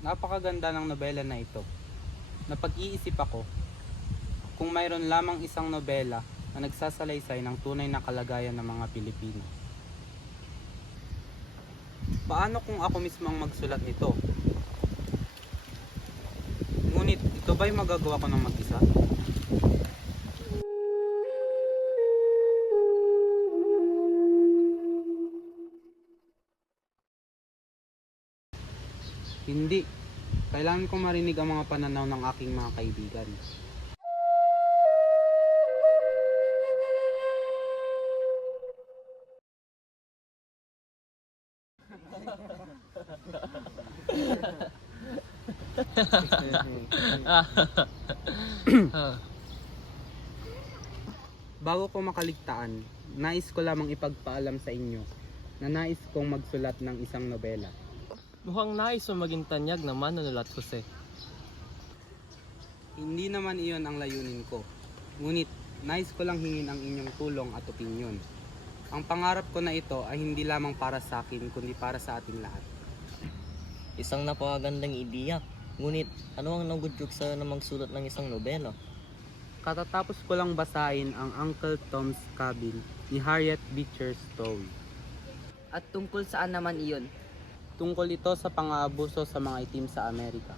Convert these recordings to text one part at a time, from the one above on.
Napakaganda ng nobela na ito. Napag-iisip ako kung mayroon lamang isang nobela na nagsasalaysay ng tunay na kalagayan ng mga Pilipino. Paano kung ako mismo ang magsulat nito? Ngunit ito ba'y magagawa ko ng mag-isa? Hindi. Kailangan kong marinig ang mga pananaw ng aking mga kaibigan. Bago ko makaligtaan, nais ko lamang ipagpaalam sa inyo na nais kong magsulat ng isang nobela. Mukhang nais mo maging tanyag na manunulat, Jose. Hindi naman iyon ang layunin ko. Ngunit, nais ko lang hingin ang inyong tulong at opinyon. Ang pangarap ko na ito ay hindi lamang para sa akin, kundi para sa ating lahat. Isang napakagandang ideya. Ngunit, ano ang nagudyok sa'yo na magsulat ng isang nobela? Katatapos ko lang basahin ang Uncle Tom's Cabin ni Harriet Beecher Stowe. At tungkol saan naman iyon? Tungkol ito sa pang-aabuso sa mga itim sa Amerika.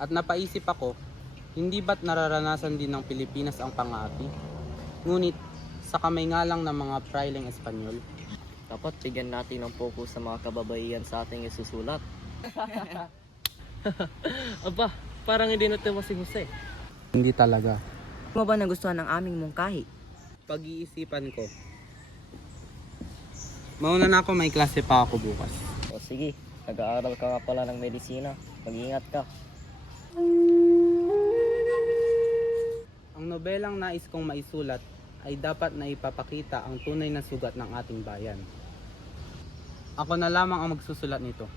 At napaisip ako, hindi ba't nararanasan din ng Pilipinas ang pang-aapi? Ngunit, sa kamay nga lang ng mga praileng Espanyol. Dapat bigyan natin ng focus sa mga kababaihan sa ating isusulat. Aba, parang hindi natin si Jose. Hindi talaga. Mo ba nagustuhan ang aming mungkahi? Pag-iisipan ko. Mauna na ako, may klase pa ako bukas. O sige, nag-aaral ka nga pala ng medisina. Mag-iingat ka. Ang nobelang nais kong maisulat ay dapat na ipapakita ang tunay na sugat ng ating bayan. Ako na lamang ang magsusulat nito.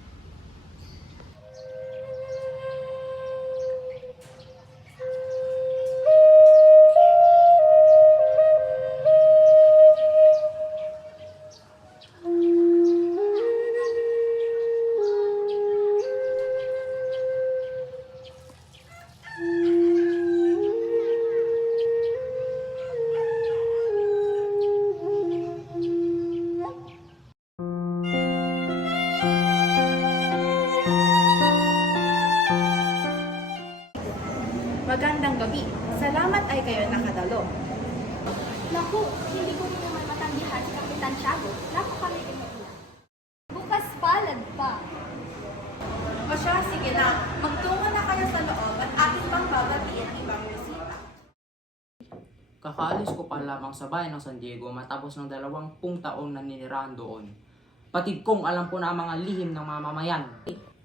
Magandang gabi. Salamat ay kayo nakadalo. Naku, hindi ko rin naman matanggihan si Kapitan Tiago. Napakaliit na ilan. Bukas palad pa. O siya, sige na. Magtungo na kayo sa loob at ating pang babatiin ibang bisita. Kakaalis ko pa lamang sa bayan ng San Diego matapos ng 20 taon na ninirahan doon. Patid kong alam ko na ang mga lihim ng mamamayan.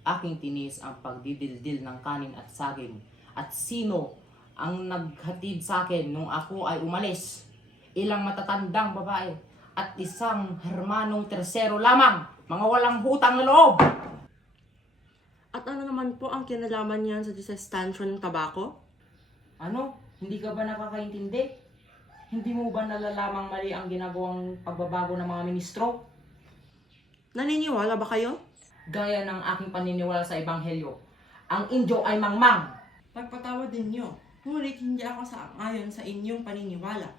Aking tinis ang pagdidildil ng kanin at saging. At sino ang naghatid sa akin nung ako ay umalis? Ilang matatandang babae at isang hermanong tersero lamang. Mga walang hutang na loob. At ano naman po ang kinalaman niyan sa disastantion ng tabako? Ano? Hindi ka ba nakakaintindi? Hindi mo ba nalalamang mali ang ginagawang pagbabago ng mga ministro? Naniniwala ba kayo? Gaya ng aking paniniwala sa Ebanghelyo, ang Indyo ay mangmang. Pagpatawad ninyo, ngunit hindi ako sang-ayon sa inyong paniniwala.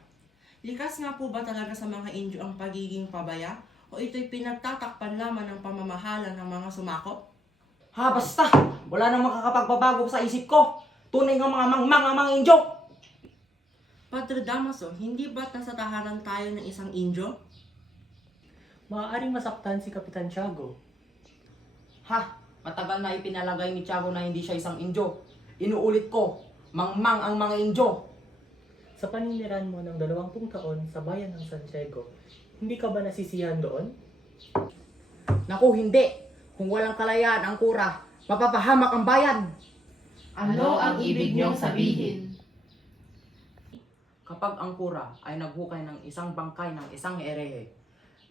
Likas nga po ba talaga sa mga Indyo ang pagiging pabaya? O ito'y pinagtatakpan lamang ng pamamahala ng mga sumako? Ha, basta! Wala nang makakapagbabago sa isip ko. Tunay nga mga mangmang ang mga Indyo. Padre Damaso, hindi ba't nasa tahanan tayo ng isang Indyo? Maaaring masaktan si Kapitan Tiago. Ha, matagal na ipinalagay ni Tiago na hindi siya isang Indyo. Inuulit ko, mangmang ang mga Indyo. Sa paninirahan mo ng 20 taon sa bayan ng San Diego, hindi ka ba nasisiyahan doon? Naku, hindi. Kung walang kalayaan ang kura, mapapahamak ang bayan. Ano ang ibig niyong sabihin? Kapag ang kura ay naghukay ng isang bangkay ng isang erehe,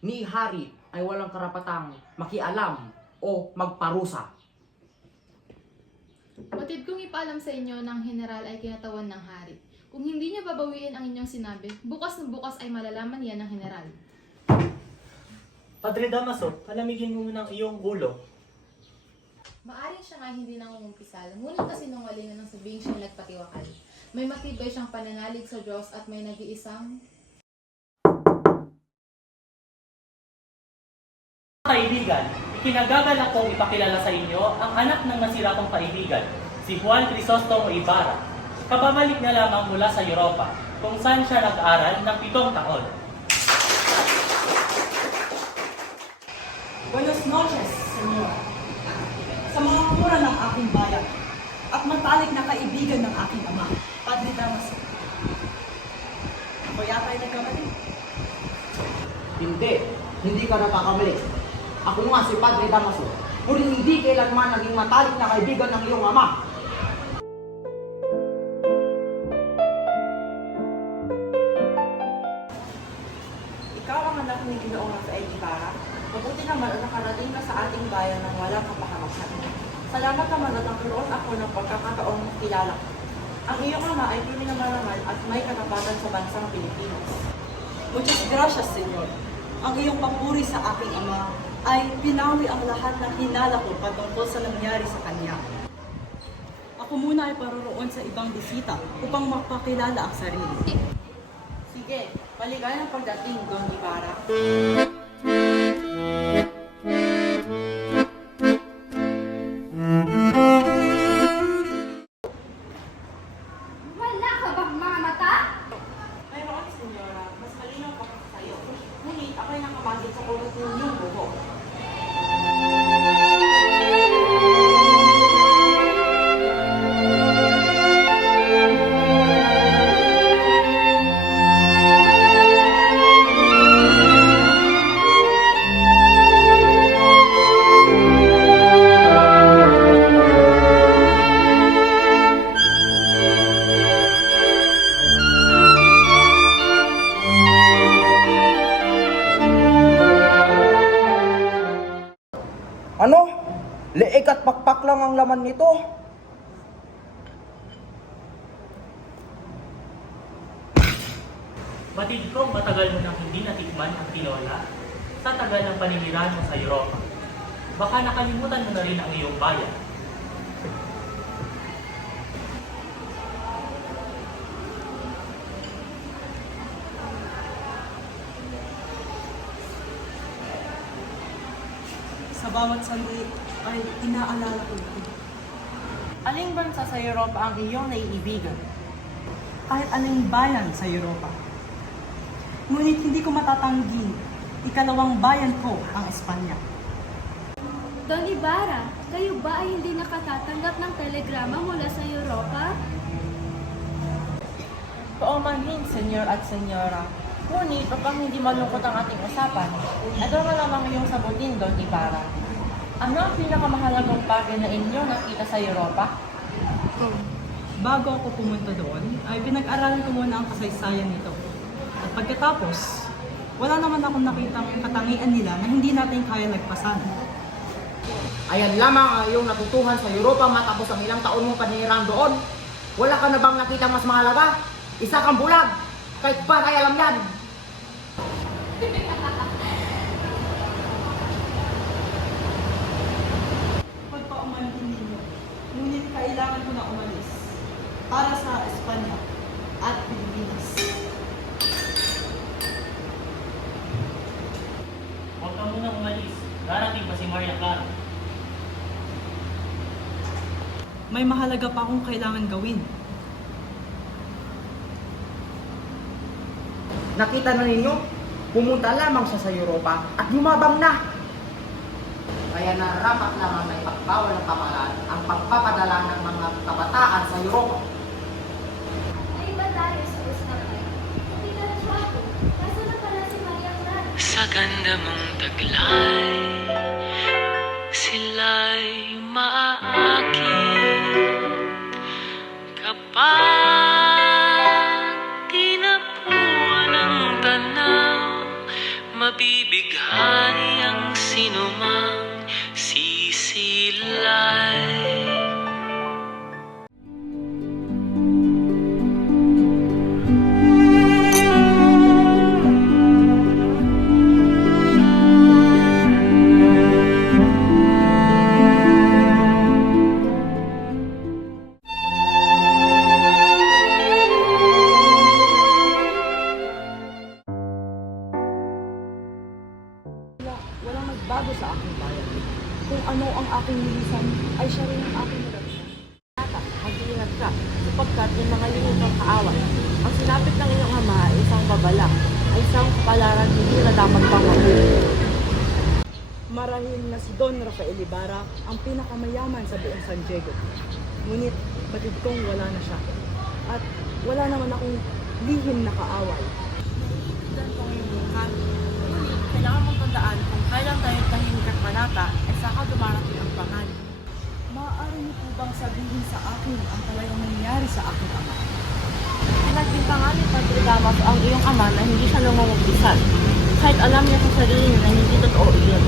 ni hari ay walang karapatang makialam o magparusa. Batid kong ipaalam sa inyo ng general ay kinatawan ng hari. Kung hindi niya babawiin ang inyong sinabi, bukas na bukas ay malalaman yan ng general. Padre Damaso, palamigin mo muna ang iyong ulo. Maaring siya nga hindi nangungumpisal, ngunit kasinungalingan ng sabihing siya nagpatiwakal. May matibay siyang pananalig sa Diyos at may nag-iisang Kaibigan, ikinagagalak kong ipakilala sa inyo ang anak ng nasira kong kaibigan, si Juan Crisostomo Ibarra. Kababalik na lamang mula sa Europa, kung saan siya nag-aral ng 7 taon. Buenos noches, Senyor. Sa mga kura ng aking bayan at matalik na kaibigan ng aking ama, Padre Damaso. Ako yata ay nagkamali. Hindi ka nakakamali. Ako nga si Padre Damaso, ngunit hindi kailanman naging matalik na kaibigan ng iyong ama. Ikaw ang anak ni Ginoong Rafael Ibarra. Mabuti naman ang nakarating ka sa ating bayan ng walang kapahamakan. Salamat naman at nagkaroon ako ng pagkakataong kilala ko. Ang iyong ama ay naman at may katapatan sa bansang Pilipinas. Muchas gracias, Senyor. Ang iyong papuri sa aking ama ay pinawi ang lahat ng hinala ko patungkol sa nangyari sa kanya. Ako muna ay paroroon sa ibang bisita upang mapakilala ang sarili. Sige, maligayang pagdating, Don Ibarra. Wala ka bang mga mata? Mayroon, Senyora, mas malinaw pa kasi sa'yo. Ngunit ako'y nakamagit sa kulot ninyong buhok. Ano? Leeg at pakpak lang ang laman nito. Batid kong matagal mo nang hindi natikman ang tinola sa tagal ng paninirahan mo sa Europa. Baka nakalimutan mo na rin ang iyong bayan. Sa bawat sandali ay inaalala ko ito. Aling bansa sa Europa ang iyong naiibigan? Kahit aling bayan sa Europa. Ngunit hindi ko matatanggi, ikalawang bayan ko ang Espanya. Don Ibarra, kayo ba ay hindi nakatatanggap ng telegrama mula sa Europa? Paumanhin, Senyor at Senyora. Ngunit upang hindi malungkot ang ating usapan, ito na lamang iyong sagutin, Don Ibarra. Ano ang pinakamahalagang bagay na inyo nakita sa Europa? Bago ako pumunta doon, ay pinag-aralan ko muna ang kasaysayan nito. At pagkatapos, wala naman akong nakitang katangian nila na hindi natin kaya lagpasan. Ayan lamang ang iyong natutuhan sa Europa matapos ang ilang taon mong panirang doon. Wala ka na bang nakita mas mahalaga? Isa kang bulag! Kahit ba kaya alam yan? Pagpaumanhin ninyo, ngunit kailangan ko na umalis para sa Espanya at Pilipinas. Huwag ka munang umalis. Darating pa si Maria Clara. May mahalaga pa akong kailangan gawin. Nakita na ninyo? Pumunta lamang siya sa Europa at yumabang na. Kaya narapat lamang na ipagbawal ng pamahalaan ang pagpapadala ng mga kabataan sa Europa. Ay ba tayo sa Espanya? Hindi ka na swapo. Kaso na pala si Maria Clara. Sa ganda mong taglay, sila'y maaakit kapag tinapuan ng tanaw, mabibighani ang sinumang sisilay. bago sa aking bayan. Kung ano ang aking nilisan, ay siya rin ang aking nilagyan. Tata, mag-iingat ka, sapagkat yung mga lingid ng kaaway. Ang sinapit ng iyong ama ay isang babala, ay isang kapalaran hindi na dapat pang marahil na si Don Rafael Ibarra ang pinakamayaman sa buong San Diego. Ngunit batid kong wala na siya. At wala naman akong lihim na kaaway. Naiintindihan ko ngayong buhay. Ngunit kailangan mong tandaan kung kailan tayo tahimik at manata ay saka dumarating ang pangan. Maaari niyo po bang sabihin sa akin ang talagang nangyari sa aking ama? Pinagbintangan ni Padre Damas ang iyong ama na hindi siya lumumugpisan. Kahit alam niya sa sarili niya na hindi totoo iyon.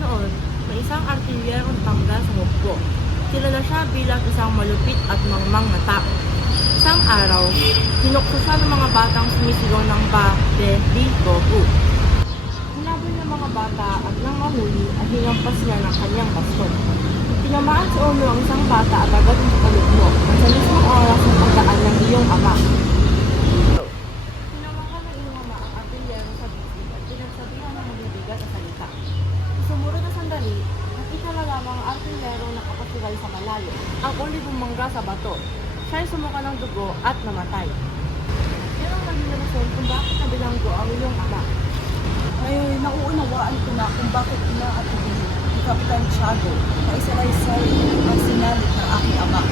Noon, may isang artilyerong tanggal sa hukbo. Kilala siya bilang isang malupit at mangmang na tao. Isang araw, hinukso siya ng mga batang sumisigaw ng ba, di, gogu. Hinabol ng mga bata at nang mahuli ay hinampas niya ng kanyang baston. Tinamaan sa ulo ang isang bata at agad ang kalugmo at sa mismong oras ng pagdaan ng iyong ama. Tinawakan ng iyong ama ang artilyero sa bisig at pinagsabihan ng mabibigat na salita. Sumunod na sandali, nakita na lamang ang artilyero na kapasugal sa malayo. Ang uli bumangga sa bato. Siya'y sumuka ng dugo at namatay. Yan ang naging rason kung bakit nabilanggo ang iyong ama. Ngayon, nauunawaan ko na kung bakit inaatubili ni Kapitan Tiago na isa-isay ang sinalit ng aking ama.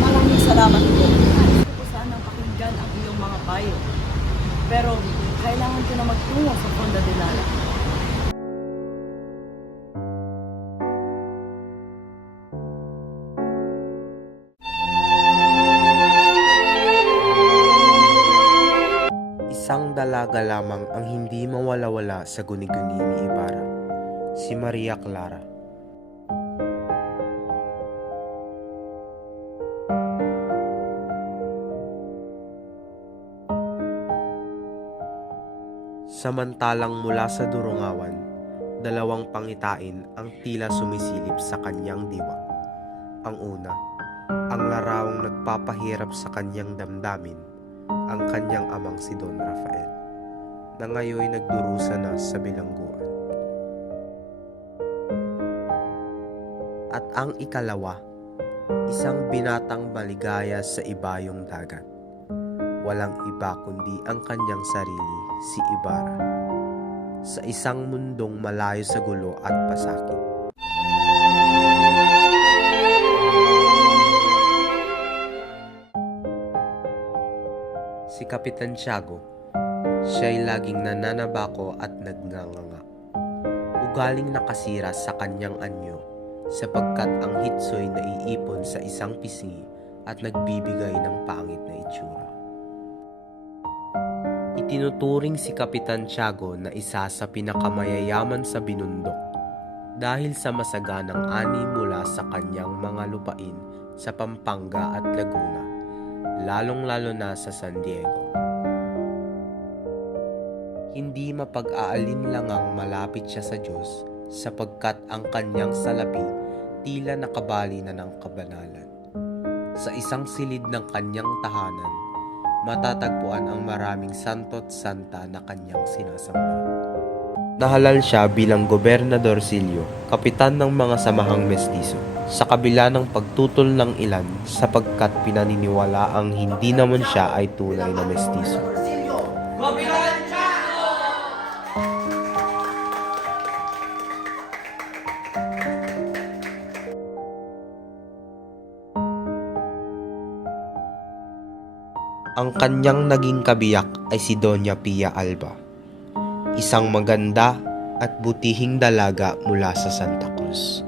Maraming salamat po. Gusto ko sanang pakinggan ang iyong mga payo. Pero kailangan ko na magtungo sa Fonda de Lara. Isang dalaga lamang ang hindi mawala-wala sa guni-guni ni Ibarra, si Maria Clara. Samantalang mula sa Durungawan, dalawang pangitain ang tila sumisilip sa kanyang diwa. Ang una, ang larawang nagpapahirap sa kanyang damdamin, ang kanyang amang si Don Rafael, na ngayon nagdurusa na sa bilangguan. At ang ikalawa, isang binatang maligaya sa ibayong dagat. Walang iba kundi ang kanyang sarili, si Ibarra, sa isang mundong malayo sa gulo at pasakit. Si Kapitan Tiago, siya'y laging nananabako at nagnanganga. Ugaling nakasira sa kanyang anyo sapagkat ang hitso'y naiipon sa isang pisngi at nagbibigay ng pangit na itsura. Itinuturing si Kapitan Tiago na isa sa pinakamayayaman sa binundok dahil sa masaganang ani mula sa kanyang mga lupain sa Pampanga at Laguna, lalong-lalo na sa San Diego. Hindi mapag-aalinlangang malapit siya sa Diyos sapagkat ang kanyang salapi tila nakabali na ng kabanalan. Sa isang silid ng kanyang tahanan, matatagpuan ang maraming santo't santa na kanyang sinasamba. Nahalal siya bilang Gobernador Silio, kapitan ng mga samahang mestizo, sa kabila ng pagtutol ng ilan sapagkat pinaniniwalaang hindi naman siya ay tunay na mestizo. Ang kanyang naging kabiyak ay si Doña Pia Alba, isang maganda at butihing dalaga mula sa Santa Cruz.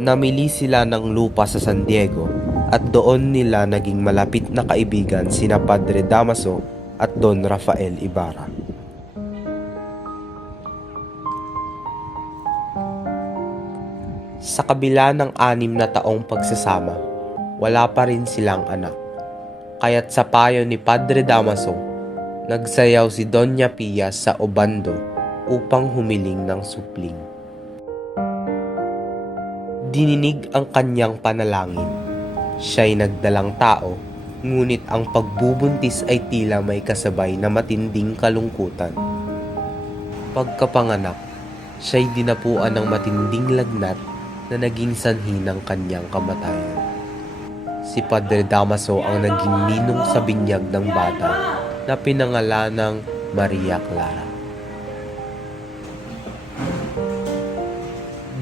Namili sila ng lupa sa San Diego at doon nila naging malapit na kaibigan sina Padre Damaso at Don Rafael Ibarra. Sa kabila ng 6 na taong pagsasama, wala pa rin silang anak. Kaya't sa payo ni Padre Damaso, nagsayaw si Doña Pia sa Obando upang humiling ng supling. Dininig ang kanyang panalangin. Siya'y nagdalang tao, ngunit ang pagbubuntis ay tila may kasabay na matinding kalungkutan. Pagkapanganak, Siya'y dinapuan ng matinding lagnat na naging sanhi ng kanyang kamatayan. Si Padre Damaso ang naging ninong sa binyag ng bata na pinangalanang Maria Clara.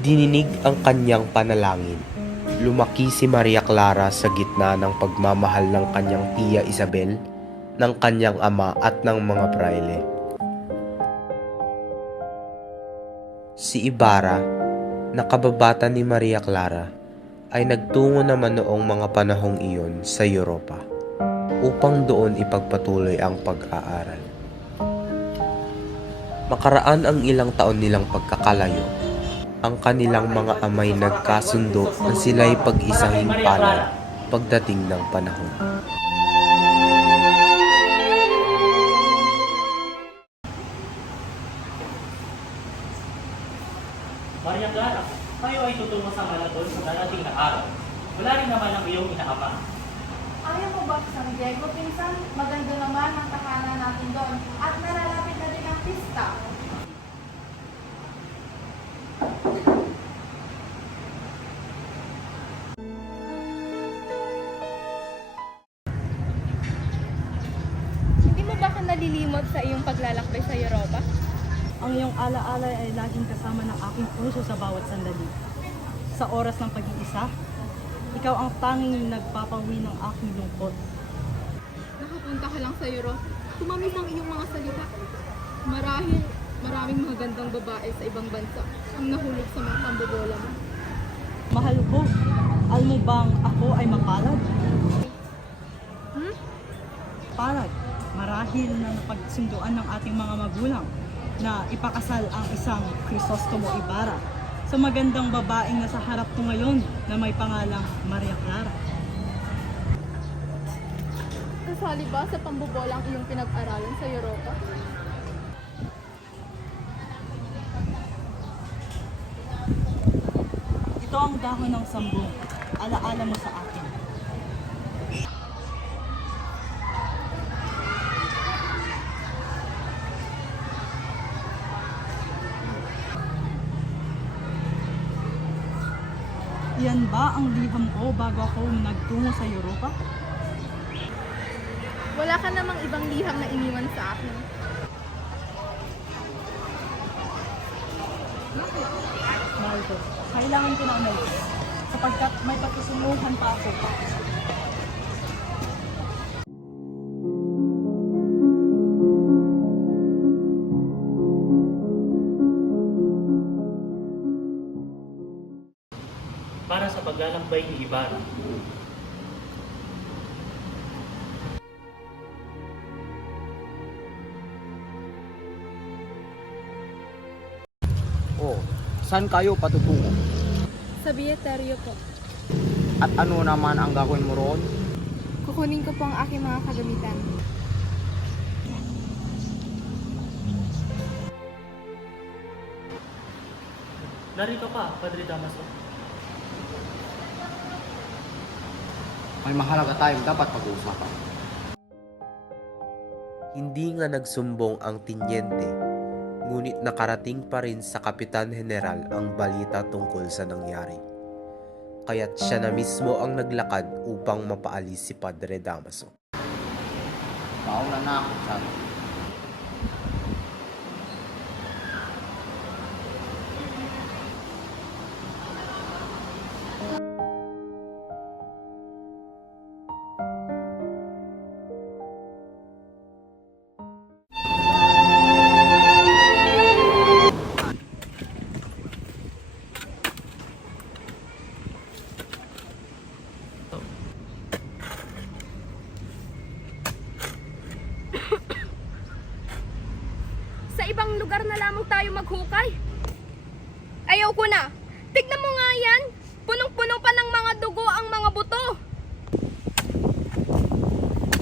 Dininig ang kanyang panalangin. Lumaki si Maria Clara sa gitna ng pagmamahal ng kanyang tiya Isabel, ng kanyang ama at ng mga praile. Si Ibarra, na kababata ni Maria Clara, ay nagtungo naman noong mga panahong iyon sa Europa upang doon ipagpatuloy ang pag-aaral. Makaraan ang ilang taon nilang pagkakalayo, ang kanilang mga amay nagkasundo na sila'y pag-isahing palad pagdating ng panahon. Maria Clara, kayo ay tutungo sa Malaton sa darating na araw. Wala rin naman ang iyong inaama. Ayaw mo ba San Diego, pinsan? Maganda naman ang tahanan natin doon. At nalalapit na din ang pista. Hindi mo ba ka nalilimot sa iyong paglalakbay sa Europa? Ang iyong alaala ay laging kasama ng aking puso sa bawat sandali. Sa oras ng pag-iisa, ikaw ang tanging nagpapawi ng aking lungkot. Nakapunta ka lang sa Europe. Tumamig ang iyong mga salita. Marahil maraming mga gandang babae sa ibang bansa ang nahulog sa mga pambobola mo. Mahal ko, alam mo bang ako ay mapalad? Palad, marahil na napagsunduan ng ating mga magulang na ipakasal ang isang Crisostomo Ibarra sa magandang babaeng nasa harap ko ngayon na may pangalang Maria Clara. Kasali ba sa pambobola ang iyong pinag-aralan sa Europa? Ito ang dahon ng sambong. Alaala mo sa akin. Yan ba ang liham ko bago ako nagtungo sa Europa? Wala ka namang ibang liham na iniwan sa akin. Mahal ko, kailangan ko na umalis sapagkat may pagsusunguhan pa ako. Para sa paglalakbay ni Ibarra. Oh, saan kayo patutungo? Sa Bieterio po. At ano naman ang gagawin mo roon? Kukunin ko po ang aking mga kagamitan. Narito ka, Padre Damaso. May mahalaga tayong dapat pag-uusapan. Hindi nga nagsumbong ang tinyente, ngunit nakarating pa rin sa Kapitan General ang balita tungkol sa nangyari. Kaya't siya na mismo ang naglakad upang mapaalis si Padre Damaso. Mauna na ako, sabi. Sa ibang lugar na lamang tayo maghukay. Ayaw ko na. Tignan mo nga yan. Punong-puno pa ng mga dugo ang mga buto.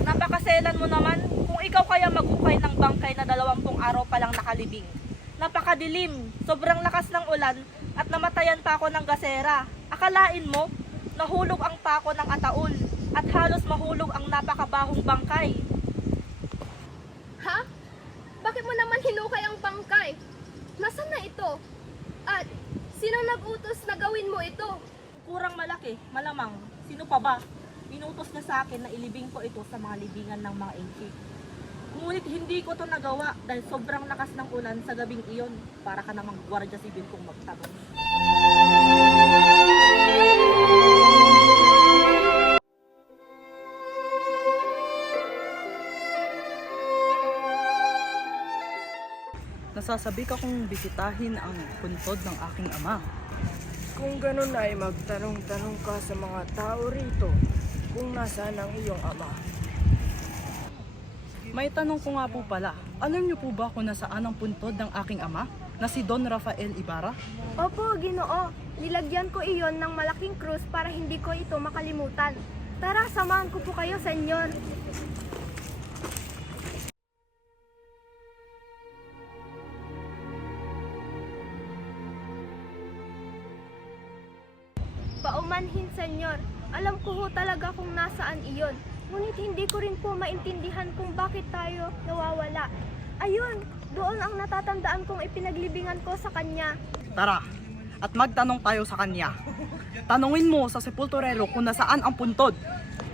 Napakaselan mo naman kung ikaw kaya maghukay ng bangkay na 20 araw pa lang nakalibing. Napakadilim, sobrang lakas ng ulan at namatayan pa ako ng gasera. Akalain mo, nahulog ang pako ng ataol at halos mahulog ang napakabahong bangkay. Ha? Bakit mo naman hinukay ang bangkay? Nasaan na ito? At sino nag-utos na gawin mo ito? Kurang malaki, malamang. Sino pa ba? Inutos niya sa akin na ilibing ko ito sa mga libingan ng mga Inchik. Ngunit hindi ko to nagawa dahil sobrang lakas ng ulan sa gabing iyon. Para ka namang gwardiya sibil kong magtanong. Nasasabi ka kong bisitahin ang puntod ng aking ama. Kung ganun ay magtanong-tanong ka sa mga tao rito kung nasaan ang iyong ama. May tanong ko nga po pala, alam niyo po ba kung nasaan ang puntod ng aking ama na si Don Rafael Ibarra? Opo, Ginoo. Nilagyan ko iyon ng malaking krus para hindi ko ito makalimutan. Tara, samahan ko po kayo, Senyor. Paumanhin, Senyor. Alam ko ho talaga kung nasaan iyon. Ngunit hindi ko rin po maintindihan kung bakit tayo nawawala. Ayun, doon ang natatandaan kong ipinaglibingan ko sa kanya. Tara, at magtanong tayo sa kanya. Tanungin mo sa sepulturero kung nasaan ang puntod.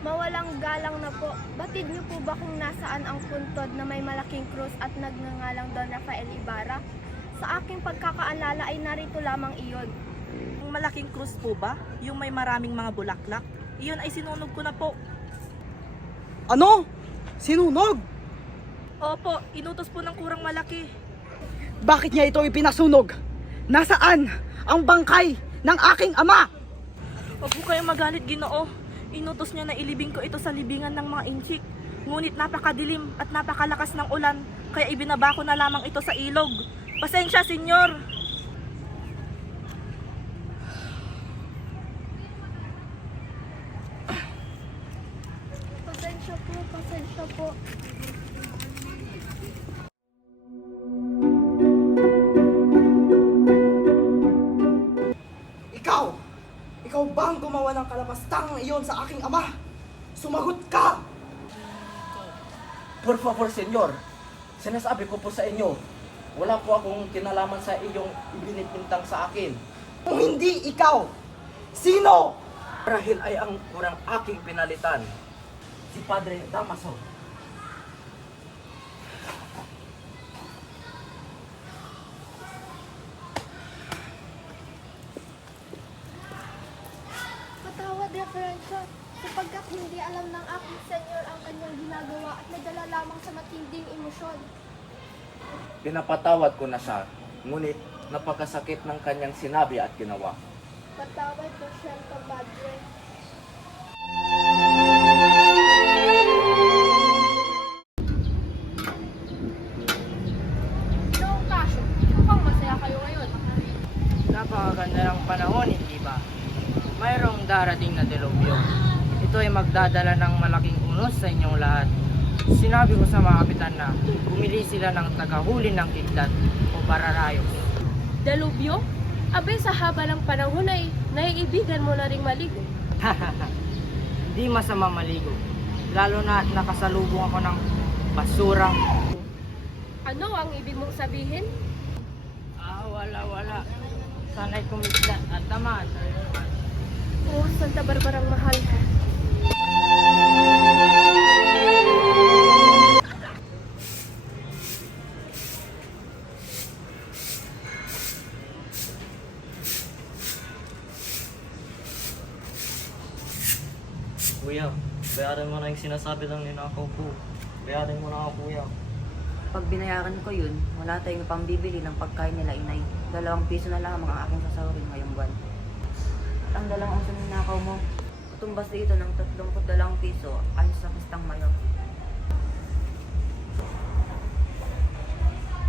Mawalang galang na po. Batid niyo po ba kung nasaan ang puntod na may malaking krus at nagngangalang Don Rafael Ibarra? Sa aking pagkakaalala ay narito lamang iyon. Ang malaking krus po ba? Yung may maraming mga bulaklak? Iyon ay sinunog ko na po. Ano? Sinunog? Opo, inutos po ng kurang malaki. Bakit niya ito ipinasunog? Nasaan ang bangkay ng aking ama? Huwag po kayong magalit, Ginoo. Inutos niya na ilibing ko ito sa libingan ng mga Inchik. Ngunit napakadilim at napakalakas ng ulan, kaya ibinaba ko na lamang ito sa ilog. Pasensya, Senyor. Pasensya po. Ikaw ba ang gumawa ng kalapastang iyon sa aking ama? Sumagot ka! Por favor, senyor. Sinasabi ko po sa inyo, wala po akong kinalaman sa iyong ibinipintang sa akin. Kung hindi ikaw, sino? Marahil ay ang kurang aking pinalitan. Si Padre Damaso. Patawad, Referensya, sapagkat hindi alam ng aking senyor ang kanyang ginagawa at nadala lamang sa matinding emosyon. Pinapatawad ko na siya, ngunit napakasakit ng kanyang sinabi at ginawa. Patawad po siya, Padre. Noong kasyo, mukhang masaya kayo ngayon. Napakaganda ng panahon, hindi ba? Mayroong darating na delubyo. Ito ay magdadala ng malaking unos sa inyong lahat. Sinabi ko sa mga kapitan na bumili sila ng tagahuli ng kidlat o pararayos. Delubyo? Abay, sa haba ng panahon ay naiibigan mo na ring maligo. Di masama maligo. Lalo na nakasalubong ako ng basura. Ano ang ibig mong sabihin? Wala. Sana'y kumislat at tamaan. Oh, Santa Barbarang mahal ko. Kuya, bayaran mo na yung sinasabi ng ninakaw ko. Bayaran mo na ako, kuya. Pag binayaran ko yun, wala tayong pambibili ng pagkain nila inay. 2 piso na lang ang aking sasahurin ngayong buwan. At ang 2 ang ninakaw mo, tumbas dito ng 32 piso ayon sa Pistang Mayor.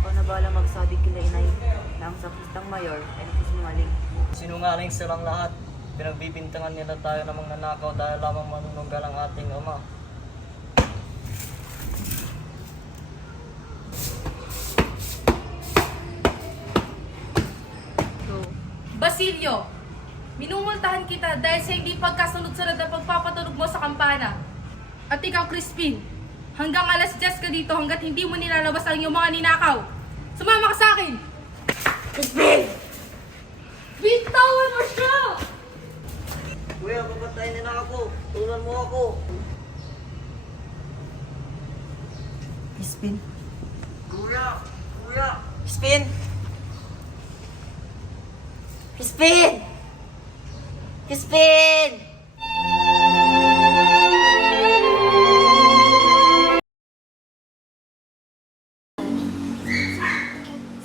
Ikaw na bala magsabi kila inay na ang sa Pistang Mayor ay nagsisinungaling. Sinungaling silang lahat. Pinagbibintangan nila tayo ng mga nanakaw dahil lamang manunugal ang ating ama. Basilio, minumultahan kita dahil sa hindi pagkasunod-sunod na pagpapatunog mo sa kampana. At ikaw, Crispin, hanggang alas 10 ka dito hanggat hindi mo nilalabas ang iyong mga ninakaw. Sumama ka sa akin! Crispin! Tulungan mo ako. Crispin? Kuya! Crispin! Crispin! Crispin!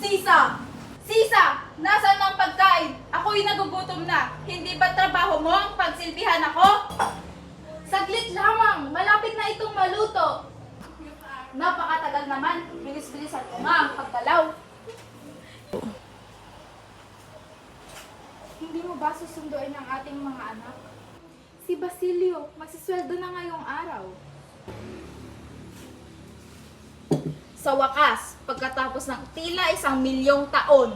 Sisa! Sisa! Nasaan ang pagkain? Ako'y nagugutom na. Hindi ba trabaho mo ang pagsilbihan ako? Saglit lamang. Malapit na itong maluto. Napakatagal naman. Bilis-bilisan ko nga ang paggalaw. Hindi mo ba susunduin ang ating mga anak? Si Basilio, magsisweldo na ngayong araw. Sa wakas, pagkatapos ng tila 1,000,000 taon.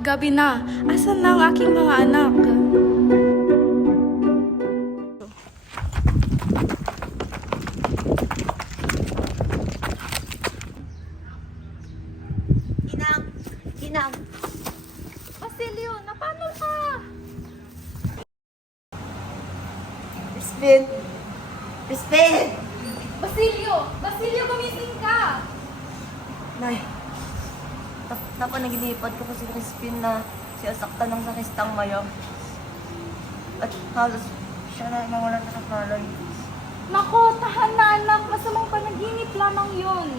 Gabi na, asan na ang aking mga anak? Ginang! Basilio, napano ka? Crispin! Crispin! Basilio, gumising ka! Nay, napanaginipan ko po si Crispin na siyasaktan ng sakistang mayam. At halos siya na mawalan na kapalay. Nako, tahan na anak, masamang panaginip lamang yun.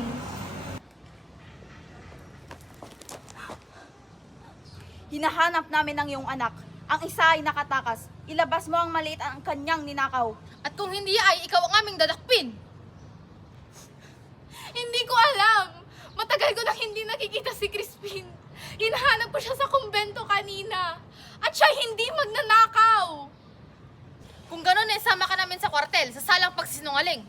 Hinahanap namin ang iyong anak. Ang isa ay nakatakas. Ilabas mo ang maliit ang kanyang ninakaw. At kung hindi ay, ikaw ang aming dadakpin. Hindi ko alam. Matagal ko nang hindi nakikita si Crispin. Hinahanap ko siya sa kumbento kanina. At siya hindi magnanakaw. Kung ganun eh, sama ka namin sa kwartel, sa salang pagsinungaling.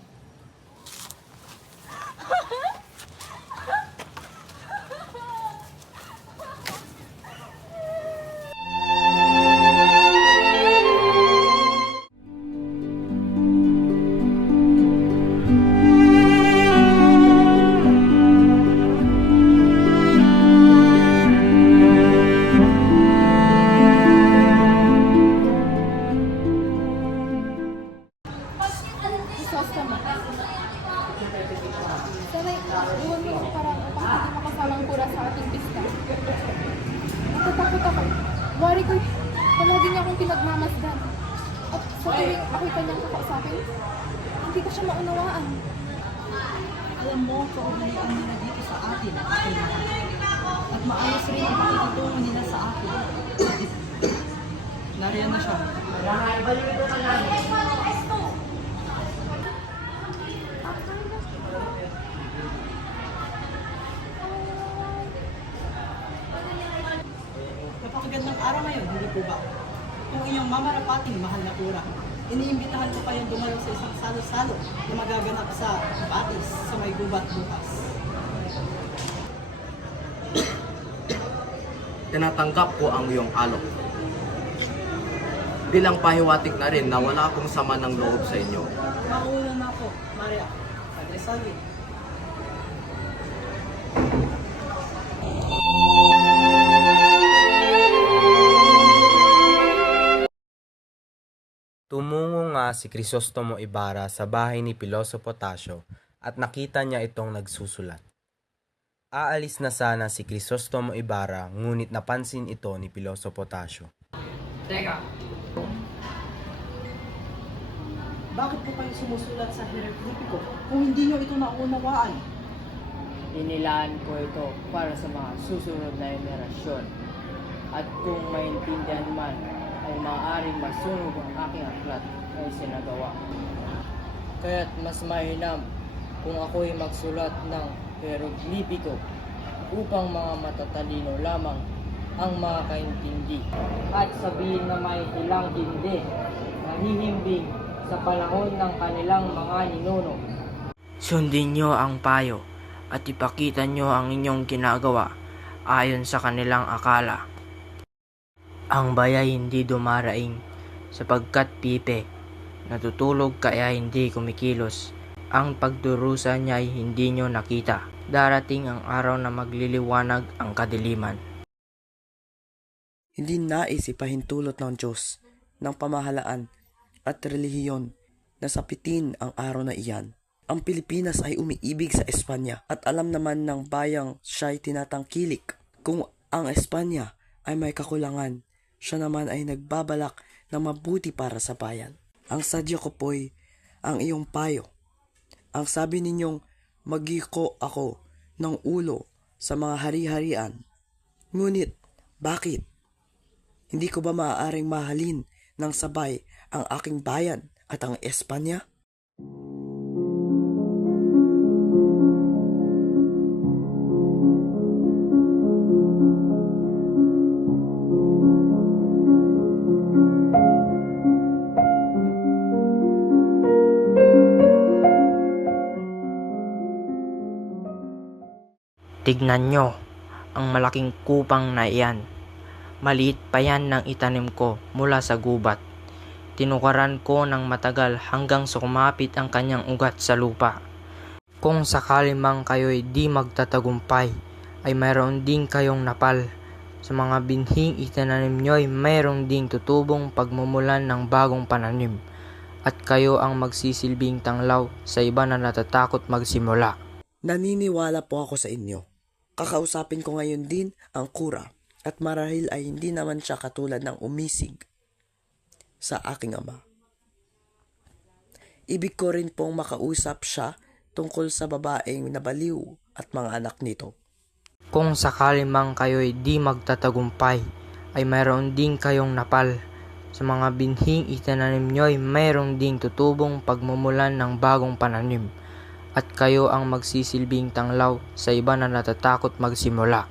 Sanay, iwan mo ang parang upang hindi makasalang kura sa ating pista. Natatakot ako. Wari ko, palagi niya akong pinagmamasdan. At sa tuwing ako'y kanyang kakausapin, hindi ko siya maunawaan. Alam mo, kaugalian nila dito sa atin at kailangan. At maayos rin ang pakikitungo nila sa akin. Nariyan na siya. Napakagandang araw ngayon, hindi po ba? Kung inyong mamarapating mahal na kura, iniimbitahan ko kayong dumalo sa isang salo-salo na magaganap sa Batis sa may gubat bukas. Tinatanggap ko ang iyong alok. Bilang pahiwatig na rin na wala akong sama ng loob sa inyo. Mauna na ako, Maria. Sagli-sagli. Tumungo nga si Crisostomo Ibarra sa bahay ni Piloso Potasio at nakita niya itong nagsusulat. Aalis na sana si Crisostomo Ibarra ngunit napansin ito ni Piloso Potasio. Teka, Bakit po kayo sumusulat sa hieroglifiko kung hindi nyo ito naunawaan? inilaan ko ito para sa mga susunod na henerasyon. At kung maintindihan man, ay maaaring masunog ang aking aklat ay sinagawa. Kaya't mas mahinam kung ako'y magsulat ng hieroglifiko upang mga matatalino lamang ang makakaintindi at sabihin na may ilang hindi nahihimbing sa panahon ng kanilang mga ninuno. Sundin nyo ang payo at ipakita nyo ang inyong ginagawa ayon sa kanilang akala. Ang bayay hindi dumaraing sapagkat pipe, natutulog kaya hindi kumikilos. Ang pagdurusa niya ay hindi nyo nakita. Darating ang araw na magliliwanag ang kadiliman. Hindi nais ipahintulot ng Diyos ng pamahalaan at relihiyon na sapitin ang araw na iyan. Ang Pilipinas ay umiibig sa Espanya at alam naman ng bayang siya'y tinatangkilik. Kung ang Espanya ay may kakulangan, siya naman ay nagbabalak na mabuti para sa bayan. Ang sadya ko po'y ang iyong payo. Ang sabi ninyong magiko ako ng ulo sa mga hari-harian. Ngunit, bakit? Hindi ko ba maaaring mahalin ng sabay ang aking bayan at ang Espanya? Tignan nyo ang malaking kupang na iyan. Maliit pa yan nang itanim ko mula sa gubat. Tinukaran ko ng matagal hanggang sumapit ang kanyang ugat sa lupa. Kung sakali mang kayo'y di magtatagumpay, ay mayroon din kayong napal. Sa mga binhing itinanim nyo'y mayroon ding tutubong pagmumulan ng bagong pananim. At kayo ang magsisilbing tanglaw sa iba na natatakot magsimula. Naniniwala po ako sa inyo. Kakausapin ko ngayon din ang kura at marahil ay hindi naman siya katulad ng umisig sa aking ama. Ibig ko rin pong makausap siya tungkol sa babaeng nabaliw at mga anak nito. Kung sakali mang kayo'y di magtatagumpay, ay mayroon din kayong napal. Sa mga binhing itinanim nyo'y mayroon ding tutubong pagmumulan ng bagong pananim. At kayo ang magsisilbing tanglaw sa iba na natatakot magsimula.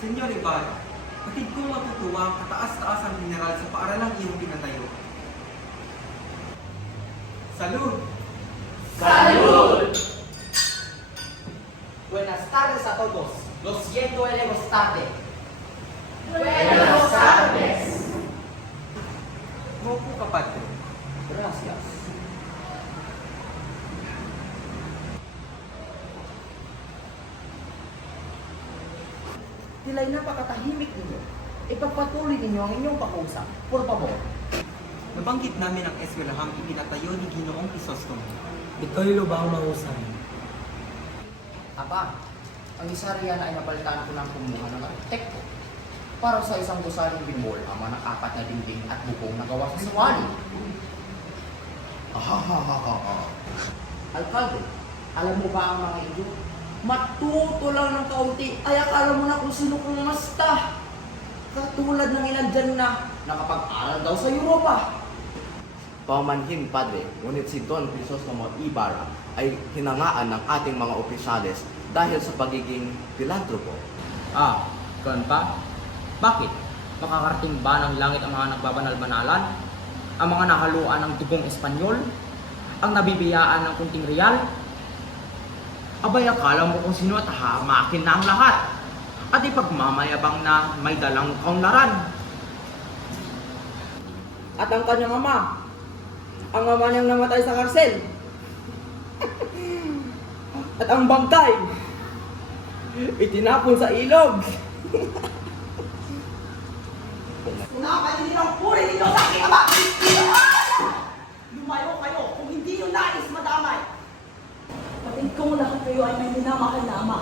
Senyor Ibarra, hatid kong matutuwa ang kataas-taas ang mineral sa paaralang iyong pinatayo. Salud! ¡Salud! Buenas tardes a todos. Lo siento, llegamos tarde. Buenas tardes. Mopo, Padre. Gracias. Tila'y napakatahimik ninyo. Ipagpatuloy ninyo ang inyong pag-uusap. Por favor. Nabanggit namin ang eskwelahang ipinatayo ni Ginoong Crisostomo. Ito'y lubang mahusay. Apa, ang isa riyan ay napalitan ko ng kumuha ng arkitekto para sa isang gusaling bimbol ang mga apat na dingding at bubong na gawa sa sawali. Alkalde, alam mo ba ang mga inyo? Matuto lang ng kaunti ay akala mo na kung sino kong masta. Katulad ng ilan dyan na nakapag-aral daw sa Europa. Paumanhin, Padre, ngunit si Don Crisostomo Ibarra ay hinangaan ng ating mga opisyales dahil sa pagiging pilantropo. Ah, ganun pa? Bakit? Makakarating ba ng langit ang mga nagbabanal-banalan? Ang mga nahaluan ng dugong Espanyol? Ang nabibiyaan ng kunting real? Abay, akala mo kung sino at hamakin na ang lahat. At ipagmamayabang na may dalang kaunlaran. At ang kanyang ama, ang ama niyang namatay sa karsel. At ang bangkay, itinapon sa ilog. Nakakalitin ang puri ninyo sa aking ama! Lumayo kayo kung hindi nyo nais madamay. Patid kong lahat kayo ay may minamahal na ama.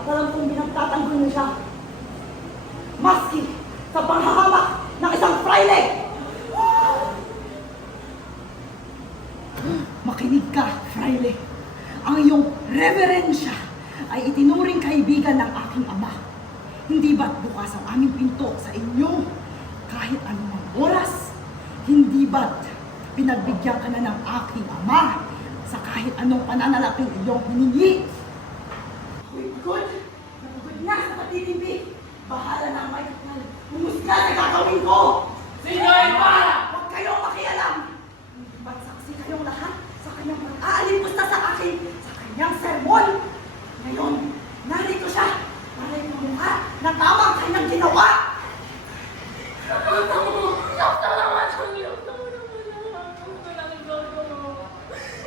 At alam kong binagtatanggol niyo siya. Maski sa panghahamak ng isang fraile! Makinig ka, fraile. Ang iyong reverensya ay itinuring kaibigan ng aking ama. Hindi ba't bukas ang aming pinto sa inyo kahit anumang oras? Hindi ba't pinagbigyan ka na ng aking ama sa kahit anong pananalaping iyong hiningi? Good na sa patitibig. Bahala na ang may kapal. Humusga na gagawin ko! Senyor Ibarra! Huwag kayong makialam! Ba't saksi kayong lahat sa kanyang pag-aalimusta sa akin sa kanyang sermon? Ngayon, narito siya para ipamukha na tamang kanyang ginawa!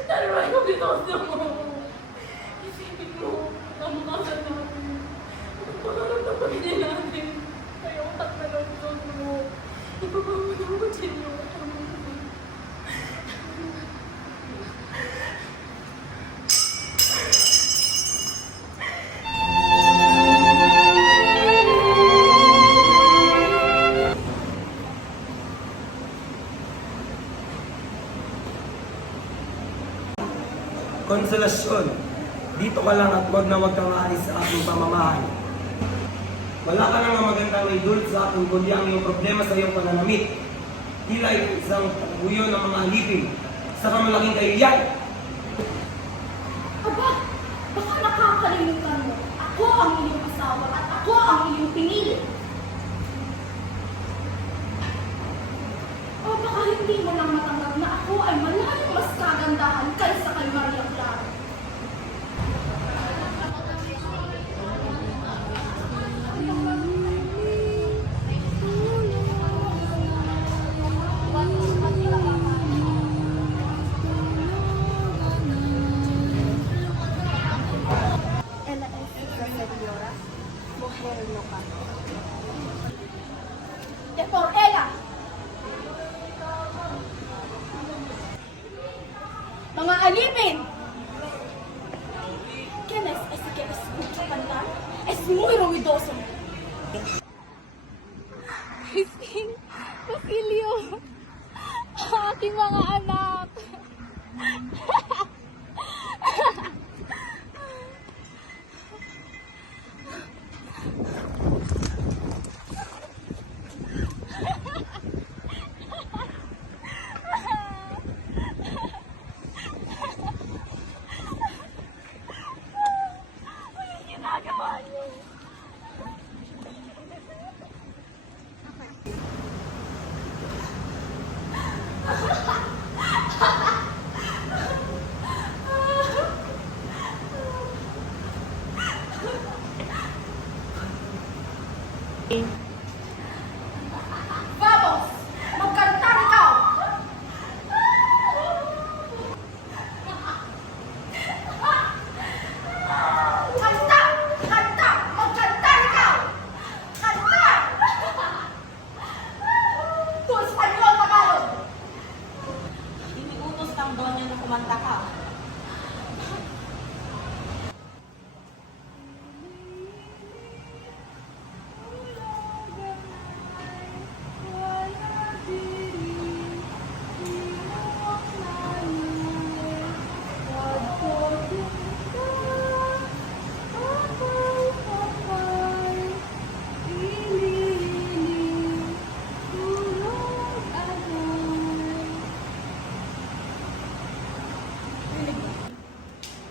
Naruray ko binosyo mo. Isipin mo, namukasan natin. Pagkakaroon konsolasyon. Dito ka lang at wag na wag kang aalis sa aking pamamahay. Wala ka nang magandang idulot sa akin kundi ang iyong problema sa iyong pananamit. Tila isang taguyo ng mga alipin sa malaking kaiyak. Aba, baka nakakalimutan mo. Ako ang iyong asawa at ako ang iyong pinili. O baka hindi mo lang matanggap na ako ay malayong mas kagandahan kaysa kay Maria Clara. Ella es la señora mujer loca. De por ella. Mga alipin! ¿Quién es ese que escucha cantar? Es muy ruidoso. Basilio! Ang aking mga anak! Vamos! Magkantar ikaw! Kanta! Kanta! Magkantar ikaw! Kanta! To Espanyol Tagalog! Iniutos ng Donya na kumanta ka.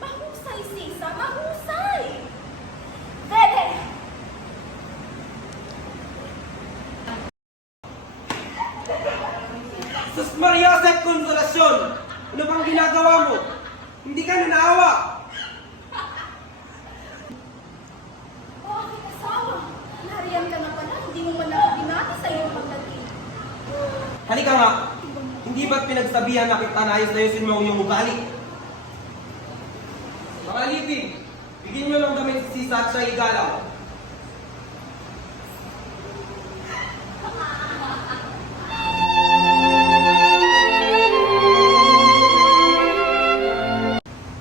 Mahusay, Sisa! Mahusay! Vete! Sus Maria sa konsolasyon! Ano bang ginagawa mo? Hindi ka na naawa! O aking asawa! Nariyan ka na pala, hindi mo man nakabinati sa iyong pagdating. Halika nga! Hindi ba't pinagsabihan na kita na ayos-ayosin mo ang iyong ugali? Mga alipin, bigyan nyo ng damit si Sisa at siya igalaw.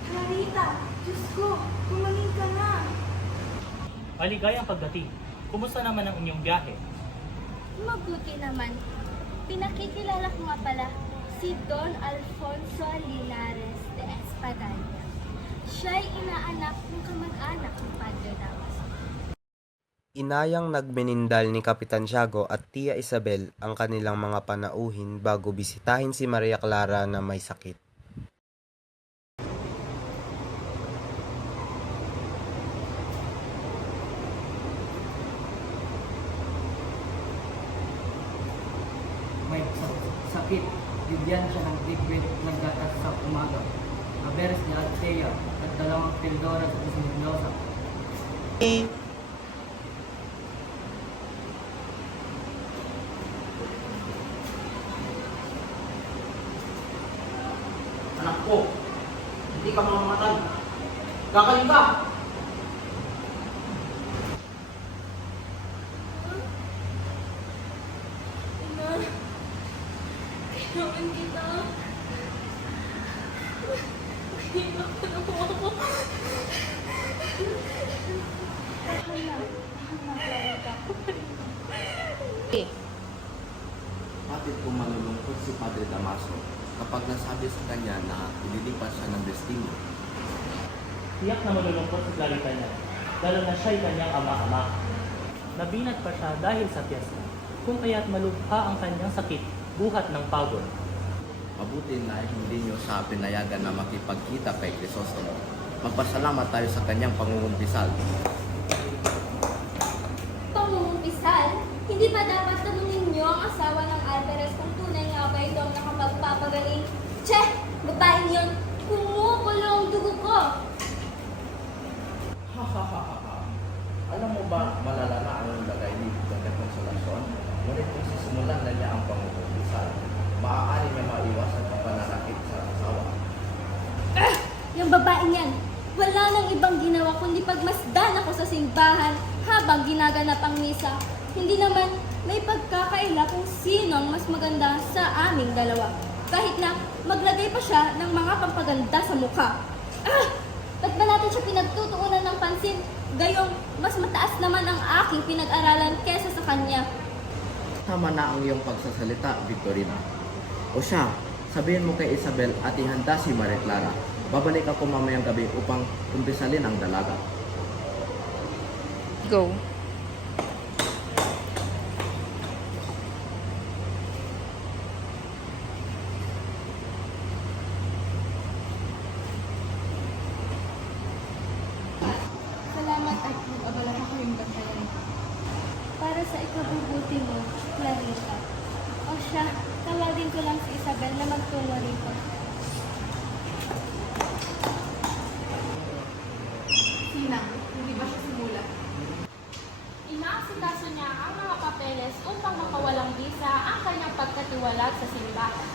Clarita, Diyos ko, tumangin ka na. Maligayang pagdating. Kumusta naman ang inyong biyahe? Mabuti naman. Pinakikilala ko nga pala si Don Alfonso Linares de Espadanya. Siya'y inaanak ng kamag-anak ng Padre Damaso. Inayang nagmenindal ni Kapitan Tiago at Tia Isabel ang kanilang mga panauhin bago bisitahin si Maria Clara na may sakit. May sakit. Bigyan siya ng liquid ng gatas sa umaga. Aberes ni Althea at dalawang pildora sa Ismiglosa. Anak ko, hindi ka mamamatay. Gagaling ka! Ina, kailangan kita. Kailangan mo ako. Bakit kung malulungkot si Padre Damaso kapag nasabi sa kanya na ililipas siya ng destino? Tiyak na malulungkot si Clarita niya, lalo na siya'y kanyang ama-ama. Nabinat pa siya dahil sa piyesta, kung kaya't malubha ang kanyang sakit, buhat ng pagod. Mabuti na hindi niyo sa pinayagan na makipagkita kay Crisostomo. Magpasalamat tayo sa kanyang pangungumpisal. Pangungumpisal? Hindi ba dapat tanungin niyo ang asawa ng Alvarez kung tunay nga ba ito ang nakapagpapagaling? Che! Babaeng yun! Kumukulo ang dugo ko! Alam mo ba, malala na ang lagay ni Don Consolasyon? Ngunit kung sisimulan na niya ang pangungumpisal, maaari niya maiwasan ang pananakit sa asawa. Yung babaeng yan, wala nang ibang ginawa kundi pagmasdan ako sa simbahan habang ginaganap ang misa. Hindi naman may pagkakaila kung sino ang mas maganda sa aming dalawa. Kahit na maglagay pa siya ng mga pampaganda sa mukha. Ba't ba natin siya pinagtutuunan ng pansin? Gayong mas mataas naman ang aking pinag-aralan kesa sa kanya. Tama na ang iyong pagsasalita, Victorina. O siya, sabihin mo kay Isabel at ihanda si Maria Clara. Babalik ako mamayang gabi upang kumpisalin ang dalaga. Go. Salamat at Abala ka kayong bantayan. para sa ikabubuti mo, Clarita. O siya, tawagin ko lang si Isabel na magtungo rito. Sina, hindi ba siya sumulat? Inaasikaso niya ang mga papeles upang makawalang bisa ang kanyang pagkatiwalag sa simbahan.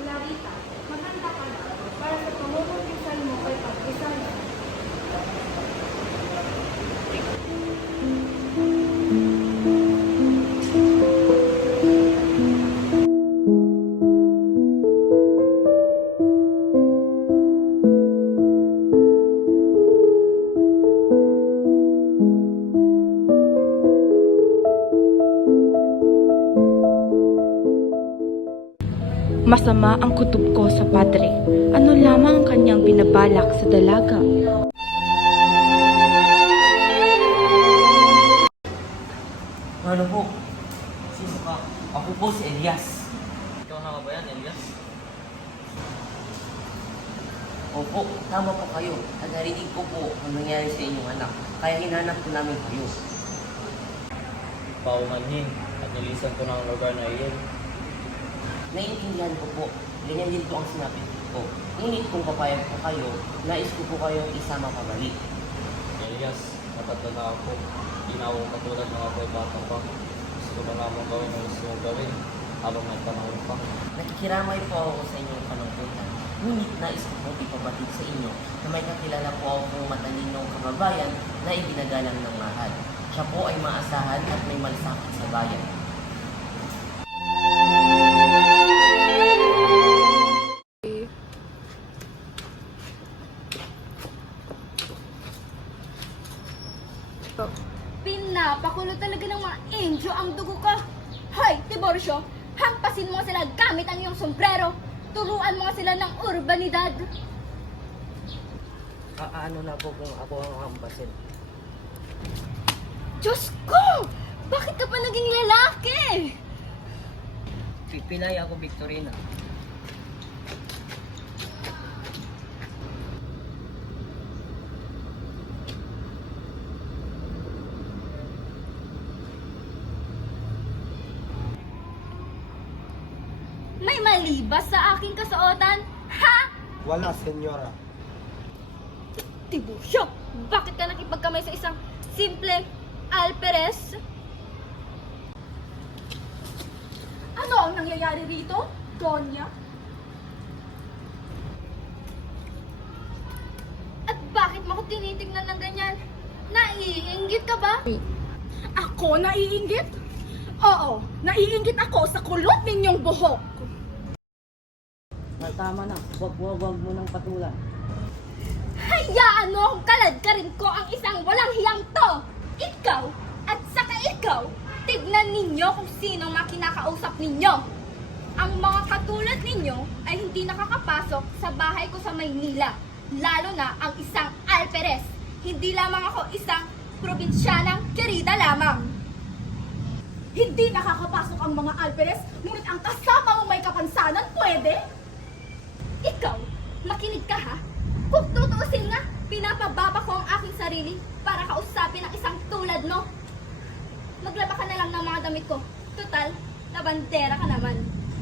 Clarita, maganda ka na para sa pamumulisan mo kay Pag-isay. Masama ang kutob ko sa padre. Ano lamang ang kanyang binabalak sa dalaga? Ano po? Sino ka? Ako po si Elias. Ikaw na ba yan, Elias? Opo, tama po kayo. At narinig ko po ang nangyari sa inyong anak. Kaya hinanap ko namin kayo. Paumanhin at nilisan ko ng lugar na iyon. Naiintindihan ko po. Ganyan din po ang sinabi ko. Ngunit kung papayag po kayo, nais ko po kayong isama pabalik. Elias, matatanda na ako. Di na ako katulad ng ako'y bata pa. Gusto ko ba namang gawin ang gusto mong gawin habang may panahon pa. Nakikiramay po ako sa inyong panungkutan. Ngunit nais ko po ipabatid sa inyo na may kakilala po akong matalinong kababayan na ibinagalang ng mahal. Siya po ay maasahan at may malasakit sa bayan. Pinapakulo talaga ng mga Indio ang dugo ko. Hoy, Tiborcio, hampasin mo sila gamit ang iyong sombrero. Turuan mo sila ng urbanidad. Ano na po kung ako ang hampasin? Diyos ko! Bakit ka pa naging lalaki? Pipilay ako, Victorina. May mali ba sa aking kasuotan? Ha? Wala, senyora. Tiburcio, bakit ka nakipagkamay sa isang simple alperes? Ano ang nangyayari rito, Donya? At bakit mo ko tinitingnan ng ganyan? Naiinggit ka ba? Ako naiinggit? Oo, naiinggit ako sa kulot ninyong buhok. Tama na, wag mo nang patulan. Hayaan mo akong kalad ka rin ko ang isang walang hiyang to! Ikaw at saka ikaw, tignan ninyo kung sino ang kinakausap ninyo. Ang mga katulad ninyo ay hindi nakakapasok sa bahay ko sa Maynila. Lalo na ang isang alperes. Hindi lamang ako isang probinsyanang kerida lamang. Hindi nakakapasok ang mga alperes, ngunit ang kasama mo may kapansanan, pwede? Ikaw, makinig ka ha? Kung tutuusin nga, pinapababa ko ang aking sarili para kausapin ang isang tulad mo. Maglaba ka na lang ng mga damit ko. Total, labandera ka naman.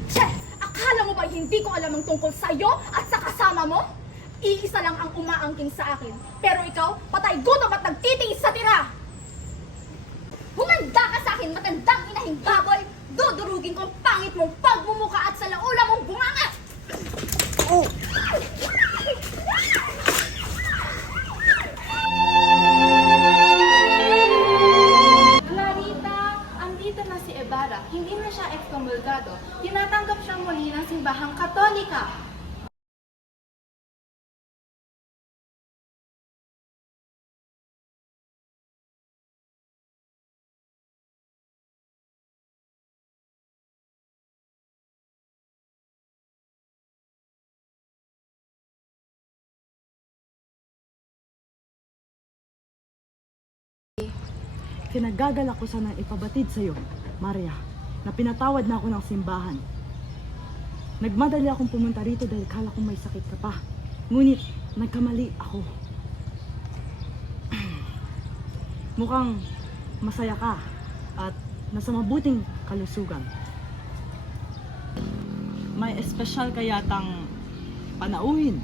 Che! Akala mo ba hindi ko alam ang tungkol sa'yo at sa kasama mo? Iisa lang ang umaangking sa akin. Pero ikaw, patay gutom at nagtitiis sa tira! Humanda ka sa akin, matandang inahing baboy! Dudurugin ko ang pangit mong pagmumuka at sa laula mong bunganga! Oh! Clarita, andito na si Ibarra. Hindi na siya excomulgado. Tinatanggap siya muli ng simbahang Katolika. Kinagagalak ko sanang ipabatid sa iyo, Maria, na pinatawad na ako ng simbahan. Nagmadali akong pumunta rito dahil kala kong may sakit ka pa. Ngunit, nagkamali ako. Mukhang masaya ka at nasa mabuting kalusugan. May espesyal ka yatang panauhin.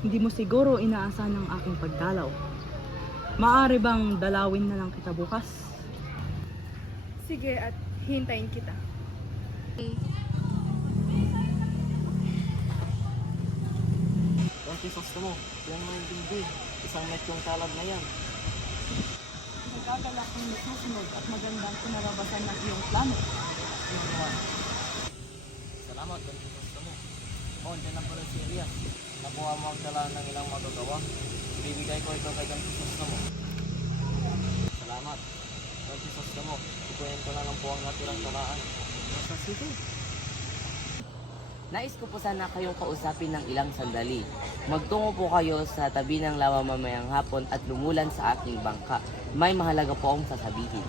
Hindi mo siguro inaasahan ang aking pagdalaw. Maaari bang dalawin na lang kita bukas? Sige, at hintayin kita. Don Crisostomo, yan mo yung bindi. Isang metrong talab na yan. Nagkagalak kong susunod at magandang pinarabasan ng iyong plano. Salamat, Don Crisostomo. Oh, dyan na pala si Elias. Nakuha mo ang dala ng ilang magagawa. Ibibigay ko ito kay Don Crisostomo. Salamat. Don Crisostomo, ikuhin ko na lang po ang natirang talaan. Nasa sige. Nais ko po sana kayong kausapin ng ilang sandali. Magtungo po kayo sa tabi ng lawa mamayang hapon at lumulan sa aking bangka. May mahalaga po akong sasabihin.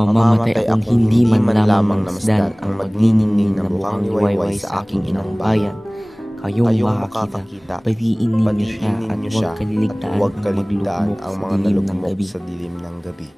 Mamamatay akong hindi man lamang namasdan ang magniningning na mukhang liwayway sa aking inang bayan. Kayong makakita, padiin ninyo siya at huwag kaliligtaan ang maglugmok sa dilim ng gabi.